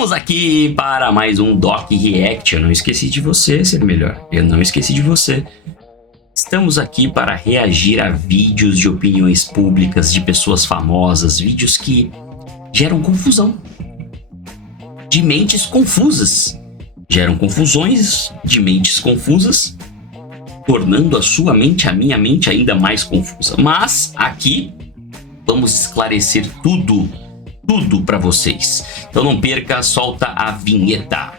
Estamos aqui para mais um Doc React. Eu não esqueci de você, ser melhor. Eu não esqueci de você. Estamos aqui para reagir a vídeos de opiniões públicas de pessoas famosas, vídeos que geram confusão, de mentes confusas. Geram confusões de mentes confusas, tornando a sua mente, a minha mente, ainda mais confusa. Mas aqui vamos esclarecer tudo para vocês. Então não perca, solta a vinheta.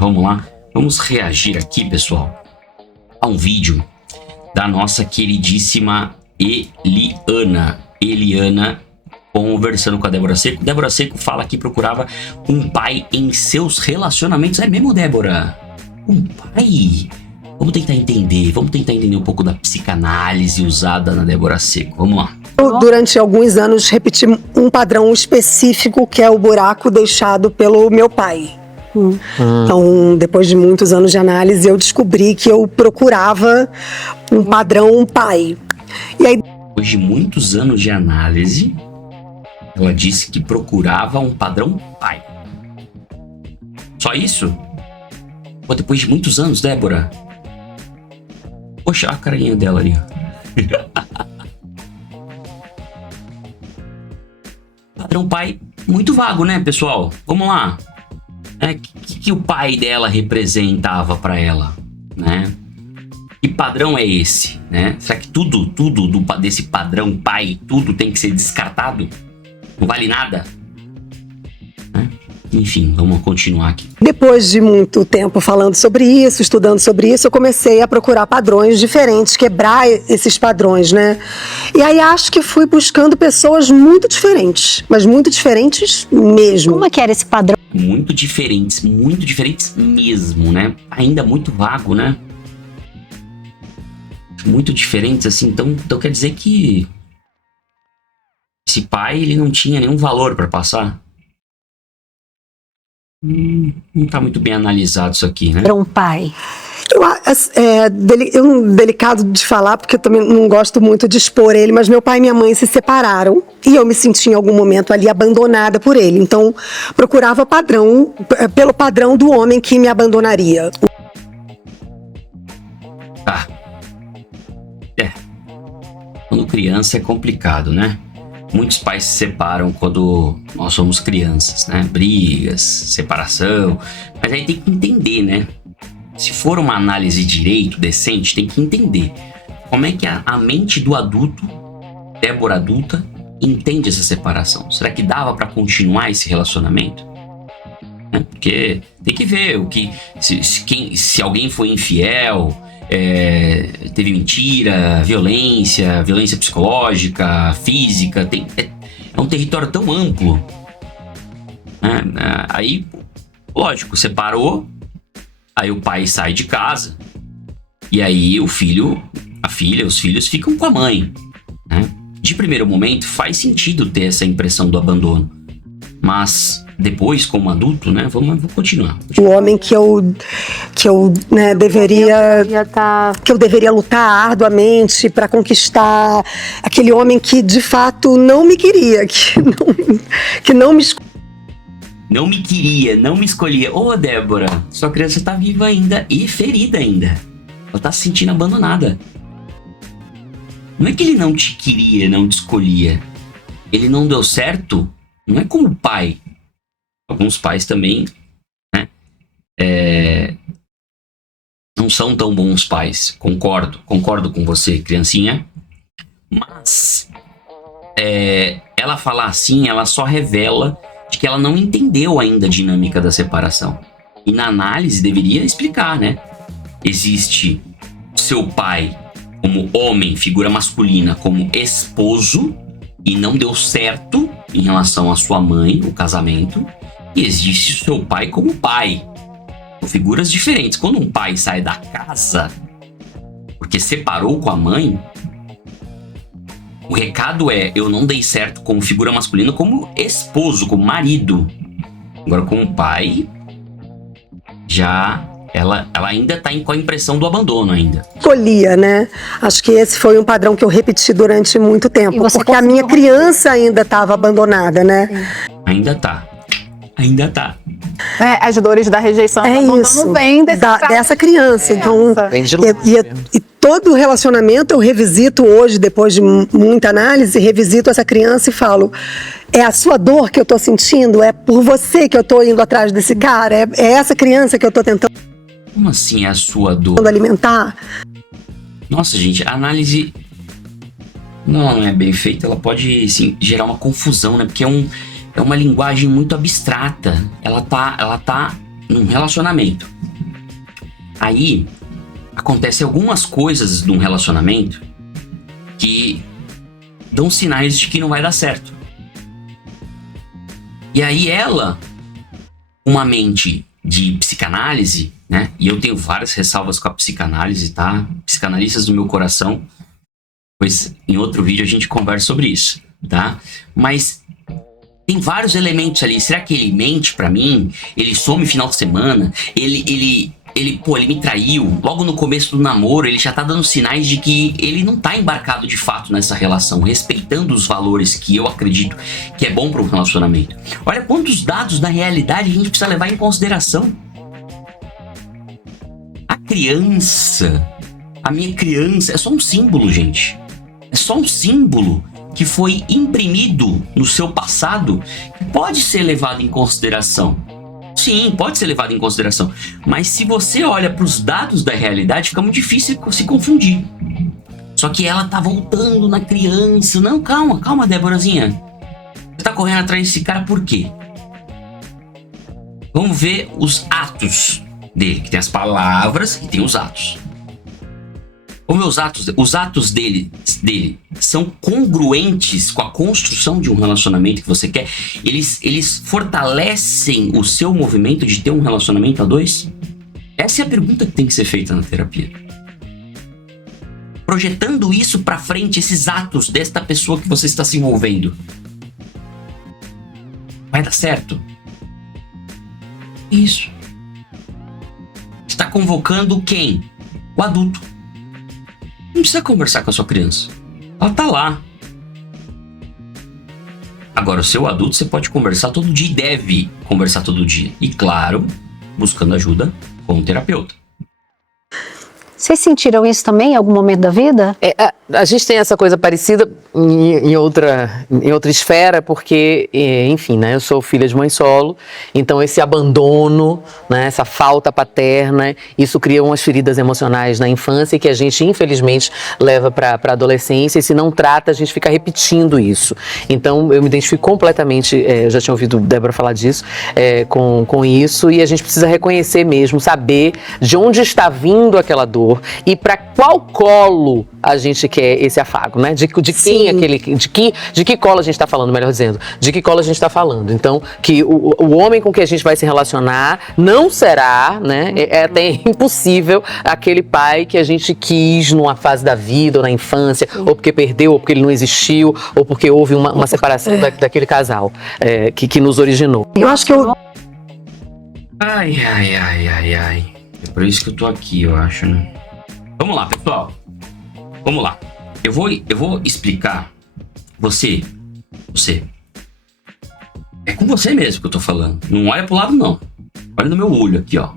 Vamos lá. Vamos reagir aqui, pessoal, a um vídeo da nossa queridíssima Eliana. Eliana conversando com a Débora Seco. Débora Seco fala que procurava um pai em seus relacionamentos. É mesmo, Débora? Um pai? Vamos tentar entender um pouco da psicanálise usada na Débora Seco. Vamos lá. Durante alguns anos repeti um padrão específico, que é o buraco deixado pelo meu pai. Então, depois de muitos anos de análise, eu descobri que eu procurava um padrão pai. E aí, depois de muitos anos de análise, ela disse que procurava um padrão pai. Só isso? Pô, depois de muitos anos, Débora? Poxa, a carinha dela ali. Padrão pai, muito vago, né, pessoal? Vamos lá. Que o pai dela representava para ela, né? Que padrão é esse, né? Será que tudo desse padrão pai, tudo tem que ser descartado? Não vale nada? Né? Enfim, vamos continuar aqui. Depois de muito tempo falando sobre isso, estudando sobre isso, eu comecei a procurar padrões diferentes, quebrar esses padrões, né? E aí acho que fui buscando pessoas muito diferentes, mas muito diferentes mesmo. Como é que era esse padrão? Muito diferentes mesmo, né? Ainda muito vago, né? Muito diferentes, assim, então quer dizer que esse pai, ele não tinha nenhum valor para passar? Não tá muito bem analisado isso aqui, né? Era um pai. Delicado de falar, porque eu também não gosto muito de expor ele, mas meu pai e minha mãe se separaram e eu me senti em algum momento ali abandonada por ele. Então, procurava pelo padrão do homem que me abandonaria. Quando criança é complicado, né? Muitos pais se separam quando nós somos crianças, né? Brigas, separação. Mas aí tem que entender, né? Se for uma análise direito, decente, tem que entender como é que a mente do adulto, Débora adulta, entende essa separação. Será que dava para continuar esse relacionamento? Porque tem que ver se alguém foi infiel, teve mentira, violência psicológica, física, é um território tão amplo, né? Aí, lógico, separou, aí o pai sai de casa e aí os filhos ficam com a mãe, né? De primeiro momento faz sentido ter essa impressão do abandono, mas depois, como adulto, né? Vou continuar. O homem que eu deveria lutar arduamente para conquistar, aquele homem que de fato não me queria, que não me não me queria, não me escolhia. Ô, Débora, sua criança tá viva ainda e ferida ainda. Ela tá se sentindo abandonada. Não é que ele não te queria, não te escolhia. Ele não deu certo, não é como pai. Alguns pais também, né, não são tão bons pais. Concordo com você, criancinha. Mas ela falar assim, ela só revela de que ela não entendeu ainda a dinâmica da separação. E na análise deveria explicar, né? Existe seu pai como homem, figura masculina, como esposo, e não deu certo em relação à sua mãe, o casamento, e existe o seu pai como pai. São figuras diferentes. Quando um pai sai da casa porque separou com a mãe, o recado é: eu não dei certo como figura masculina, como esposo, como marido. Agora, como pai, já ela ainda tá com a impressão do abandono ainda. Escolhia, né? Acho que esse foi um padrão que eu repeti durante muito tempo, porque a minha criança ainda estava abandonada, né? Ainda tá. As dores da rejeição isso, vem dessa criança. Então, Vem de e todo relacionamento eu revisito hoje, depois de muita análise, revisito essa criança e falo: é a sua dor que eu tô sentindo? É por você que eu tô indo atrás desse cara? É essa criança que eu tô tentando Como assim é a sua dor? alimentar? Nossa, gente, a análise não é bem feita, ela pode, sim, gerar uma confusão, né? Porque é uma linguagem muito abstrata. Ela tá num relacionamento. Aí, acontecem algumas coisas num relacionamento que dão sinais de que não vai dar certo. E aí ela, uma mente de psicanálise, né? E eu tenho várias ressalvas com a psicanálise, tá? Psicanalistas do meu coração. Pois em outro vídeo a gente conversa sobre isso, tá? Mas tem vários elementos ali. Será que ele mente pra mim? Ele some final de semana? Ele me traiu. Logo no começo do namoro, ele já tá dando sinais de que ele não tá embarcado de fato nessa relação, respeitando os valores que eu acredito que é bom para um relacionamento. Olha quantos dados da realidade a gente precisa levar em consideração. A minha criança, é só um símbolo, gente. É só um símbolo que foi imprimido no seu passado, que pode ser levado em consideração. Sim, pode ser levado em consideração. Mas se você olha para os dados da realidade, fica muito difícil se confundir. Só que ela tá voltando na criança. Não, calma, Déborazinha. Você tá correndo atrás desse cara por quê? Vamos ver os atos dele, que tem as palavras e tem os atos. Os atos dele são congruentes com a construção de um relacionamento que você quer? Eles fortalecem o seu movimento de ter um relacionamento a dois? Essa é a pergunta que tem que ser feita na terapia. Projetando isso pra frente, esses atos desta pessoa que você está se envolvendo, vai dar certo? Isso. Está convocando quem? O adulto. Não precisa conversar com a sua criança. Ela tá lá. Agora, o seu adulto você pode conversar todo dia e deve conversar todo dia. E claro, buscando ajuda com um terapeuta. Vocês sentiram isso também em algum momento da vida? A gente tem essa coisa parecida em outra esfera, porque, enfim, né, eu sou filha de mãe solo, então esse abandono, né, essa falta paterna, isso cria umas feridas emocionais na infância que a gente, infelizmente, leva para a adolescência, e se não trata, a gente fica repetindo isso. Então, eu me identifico completamente, eu já tinha ouvido Débora falar disso, com isso, e a gente precisa reconhecer mesmo, saber de onde está vindo aquela dor, e para qual colo a gente quer esse afago, né? De quem de que colo a gente está falando, melhor dizendo, de que colo a gente está falando. Então, que o homem com que a gente vai se relacionar não será, né? É até impossível aquele pai que a gente quis numa fase da vida ou na infância, ou porque perdeu, ou porque ele não existiu, ou porque houve uma separação daquele casal que nos originou. Eu acho que eu... Ai. É por isso que eu tô aqui, eu acho, né? Vamos lá, pessoal. Vamos lá. Eu vou explicar. Você. É com você mesmo que eu tô falando. Não olha pro lado, não. Olha no meu olho aqui, ó.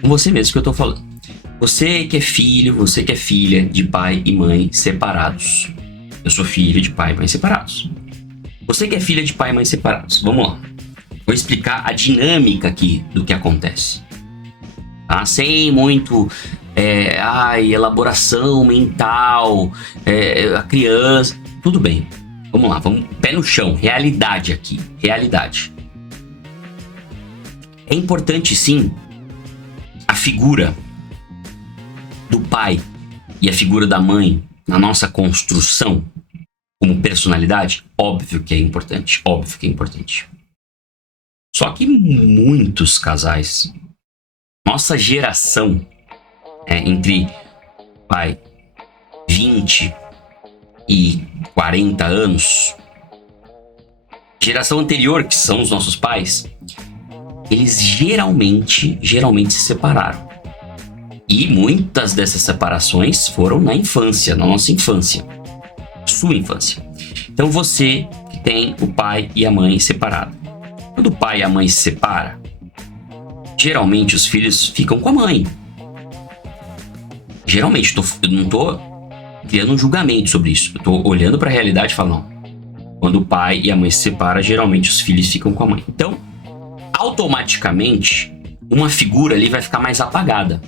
Com você mesmo que eu tô falando. Você que é filho, você que é filha de pai e mãe separados. Eu sou filho de pai e mãe separados. Você que é filha de pai e mãe separados. Vamos lá. Vou explicar a dinâmica aqui do que acontece. Tá? Sem muito... elaboração mental, a criança, tudo bem. Vamos lá, vamos pé no chão, realidade aqui, realidade. É importante sim a figura do pai e a figura da mãe na nossa construção como personalidade, óbvio que é importante, óbvio que é importante. Só que muitos casais, nossa geração, entre 20 e 40 anos, geração anterior, que são os nossos pais, eles geralmente se separaram. E muitas dessas separações foram na infância, na nossa infância, sua infância. Então você que tem o pai e a mãe separados. Quando o pai e a mãe se separam, geralmente os filhos ficam com a mãe. Geralmente, eu não tô criando um julgamento sobre isso. Eu tô olhando para a realidade e falando, não. Quando o pai e a mãe se separam, geralmente os filhos ficam com a mãe. Então, automaticamente, uma figura ali vai ficar mais apagada.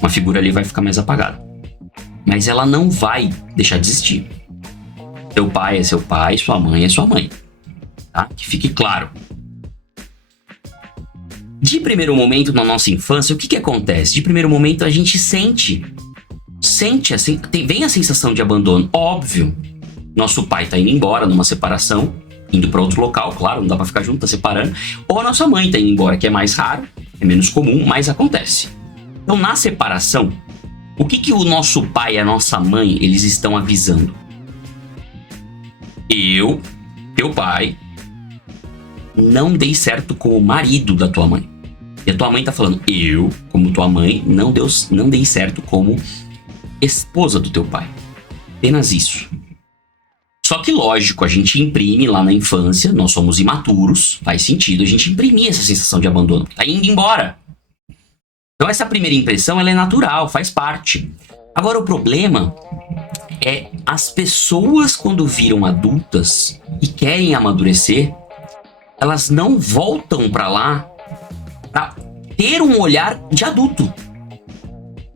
Uma figura ali vai ficar mais apagada. Mas ela não vai deixar de existir. Seu pai é seu pai, sua mãe é sua mãe. Tá? Que fique claro. De primeiro momento, na nossa infância, o que acontece? De primeiro momento, a gente sente assim, vem a sensação de abandono. Óbvio, nosso pai tá indo embora numa separação, indo para outro local, claro, não dá para ficar junto, tá separando. Ou a nossa mãe tá indo embora, que é mais raro, é menos comum, mas acontece. Então, na separação, o que o nosso pai e a nossa mãe, eles estão avisando? Eu, teu pai, não dei certo como marido da tua mãe. E a tua mãe tá falando, eu, como tua mãe, não dei certo como esposa do teu pai. Apenas isso. Só que, lógico, a gente imprime lá na infância, nós somos imaturos, faz sentido a gente imprimir essa sensação de abandono. Tá indo embora. Então essa primeira impressão, ela é natural, faz parte. Agora o problema é as pessoas quando viram adultas e querem amadurecer, elas não voltam para lá para ter um olhar de adulto.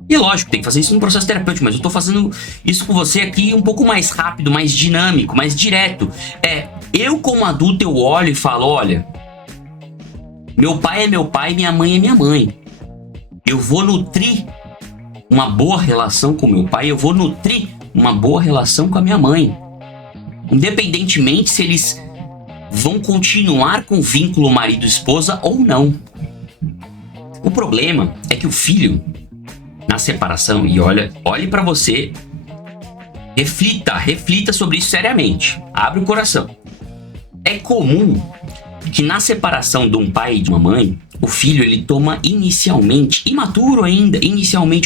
E lógico, tem que fazer isso no processo terapêutico, mas eu tô fazendo isso com você aqui um pouco mais rápido, mais dinâmico, mais direto. Eu como adulto eu olho e falo, olha, meu pai é meu pai, minha mãe é minha mãe. Eu vou nutrir uma boa relação com meu pai, eu vou nutrir uma boa relação com a minha mãe. Independentemente se eles vão continuar com o vínculo marido-esposa ou não. O problema é que o filho, na separação, e olhe para você, reflita sobre isso seriamente, abre o coração. É comum que na separação de um pai e de uma mãe, o filho ele toma inicialmente, imaturo ainda,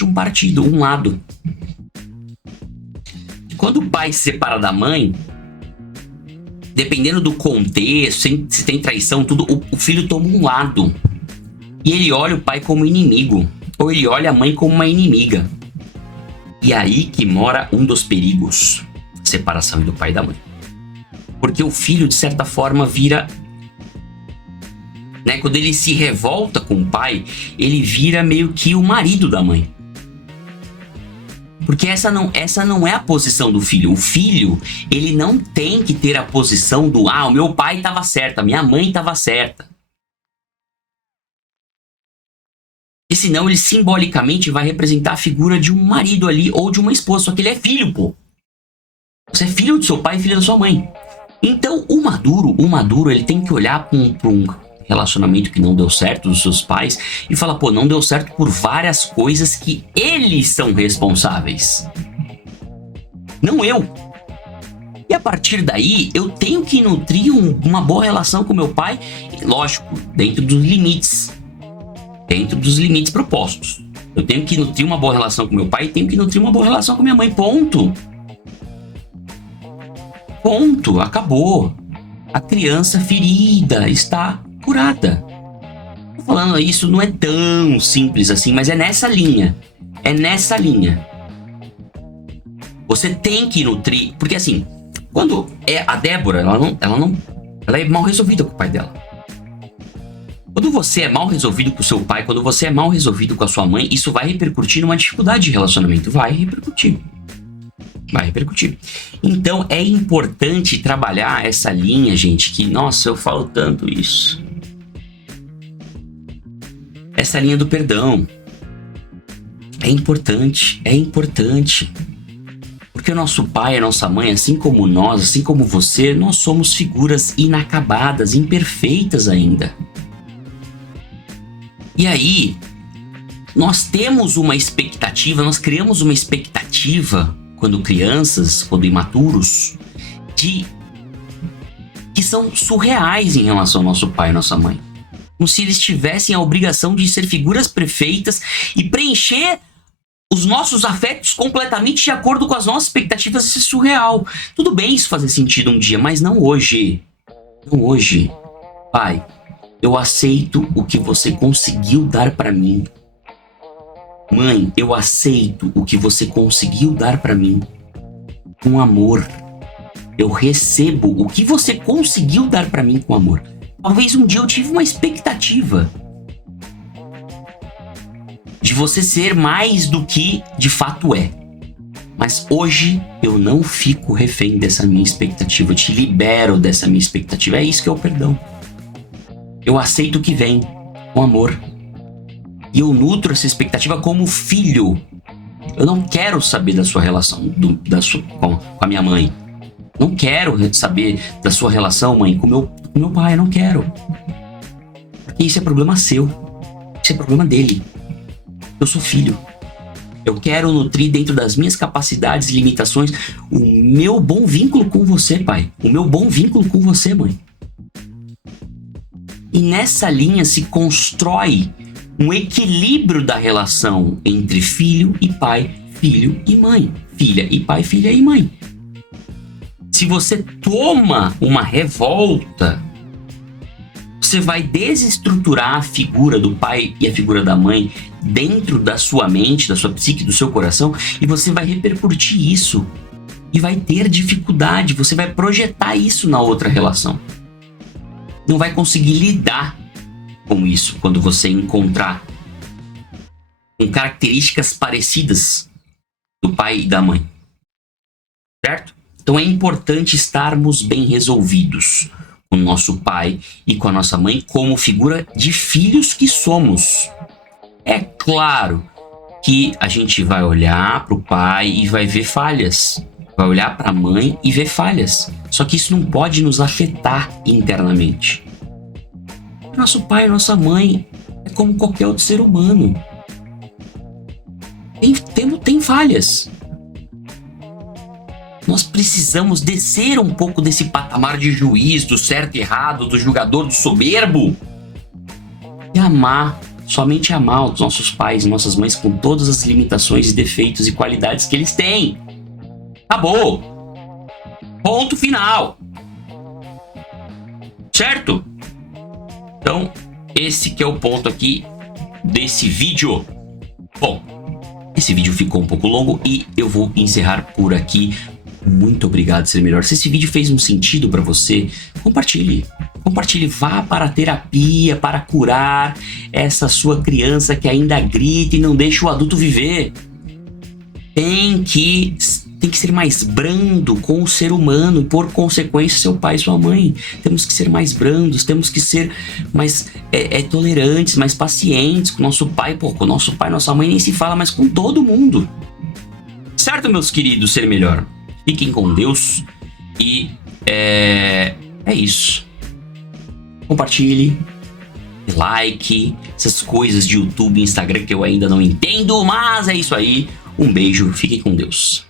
um partido, um lado. Quando o pai se separa da mãe, dependendo do contexto, se tem traição, tudo, o filho toma um lado. E ele olha o pai como inimigo, ou ele olha a mãe como uma inimiga. E aí que mora um dos perigos, a separação do pai e da mãe. Porque o filho, de certa forma, vira... Quando ele se revolta com o pai, ele vira meio que o marido da mãe. Porque essa não é a posição do filho. O filho, ele não tem que ter a posição do o meu pai estava certo, a minha mãe estava certa. E senão ele simbolicamente vai representar a figura de um marido ali ou de uma esposa. Só que ele é filho, pô. Você é filho do seu pai e filho da sua mãe. Então o maduro ele tem que olhar para um relacionamento que não deu certo dos seus pais e falar, pô, não deu certo por várias coisas que eles são responsáveis. Não eu. E a partir daí, eu tenho que nutrir uma boa relação com meu pai, lógico, dentro dos limites propostos. Eu tenho que nutrir uma boa relação com meu pai e tenho que nutrir uma boa relação com minha mãe, ponto. Ponto, acabou. A criança ferida está curada. Tô falando isso, não é tão simples assim, mas é nessa linha. Você tem que nutrir, porque assim, quando é a Débora, ela é mal resolvida com o pai dela. Quando você é mal resolvido com o seu pai, quando você é mal resolvido com a sua mãe, isso vai repercutir numa dificuldade de relacionamento. Vai repercutir. Então é importante trabalhar essa linha, gente, que, nossa, eu falo tanto isso. Essa linha do perdão. É É importante, é importante. Porque o nosso pai, a nossa mãe, assim como nós, assim como você, nós somos figuras inacabadas, imperfeitas ainda. E aí, nós temos uma expectativa, nós criamos uma expectativa, quando crianças, quando imaturos, que são surreais em relação ao nosso pai e nossa mãe. Como se eles tivessem a obrigação de ser figuras perfeitas e preencher os nossos afetos completamente de acordo com as nossas expectativas. Isso é surreal. Tudo bem isso fazer sentido um dia, mas não hoje. Não hoje. Pai, eu aceito o que você conseguiu dar pra mim. Mãe, eu aceito o que você conseguiu dar pra mim. Com amor. Eu recebo o que você conseguiu dar pra mim com amor. Talvez um dia eu tive uma expectativa de você ser mais do que de fato é. Mas hoje eu não fico refém dessa minha expectativa. Eu te libero dessa minha expectativa. É isso que é o perdão. Eu aceito o que vem com amor. E eu nutro essa expectativa como filho. Eu não quero saber da sua relação com a minha mãe. Não quero saber da sua relação, mãe, com meu pai. Não quero. Porque isso é problema seu. Isso é problema dele. Eu sou filho. Eu quero nutrir dentro das minhas capacidades e limitações o meu bom vínculo com você, pai. O meu bom vínculo com você, mãe. E nessa linha se constrói um equilíbrio da relação entre filho e pai, filho e mãe, filha e pai, filha e mãe. Se você toma uma revolta, você vai desestruturar a figura do pai e a figura da mãe dentro da sua mente, da sua psique, do seu coração, e você vai repercutir isso e vai ter dificuldade, você vai projetar isso na outra relação. Não vai conseguir lidar com isso quando você encontrar com características parecidas do pai e da mãe. Certo? Então é importante estarmos bem resolvidos com o nosso pai e com a nossa mãe como figura de filhos que somos. É claro que a gente vai olhar para o pai e vai ver falhas. Vai olhar para a mãe e ver falhas. Só que isso não pode nos afetar internamente. Nosso pai e nossa mãe é como qualquer outro ser humano. Tem falhas. Nós precisamos descer um pouco desse patamar de juiz, do certo e errado, do julgador, do soberbo. E amar, somente amar os nossos pais e nossas mães com todas as limitações e defeitos e qualidades que eles têm. Acabou. Ponto final. Certo? Então, esse que é o ponto aqui desse vídeo. Bom, esse vídeo ficou um pouco longo e eu vou encerrar por aqui. Muito obrigado, Ser Melhor. Se esse vídeo fez um sentido para você, compartilhe. Compartilhe, vá para a terapia para curar essa sua criança que ainda grita e não deixa o adulto viver. Tem que ser mais brando com o ser humano e, por consequência, seu pai e sua mãe. Temos que ser mais brandos, temos que ser mais tolerantes, mais pacientes com o nosso pai. Pô, com o nosso pai e nossa mãe nem se fala, mas com todo mundo. Certo, meus queridos Ser Melhor? Fiquem com Deus e é isso. Compartilhe, like, essas coisas de YouTube, Instagram que eu ainda não entendo, mas é isso aí. Um beijo, fiquem com Deus.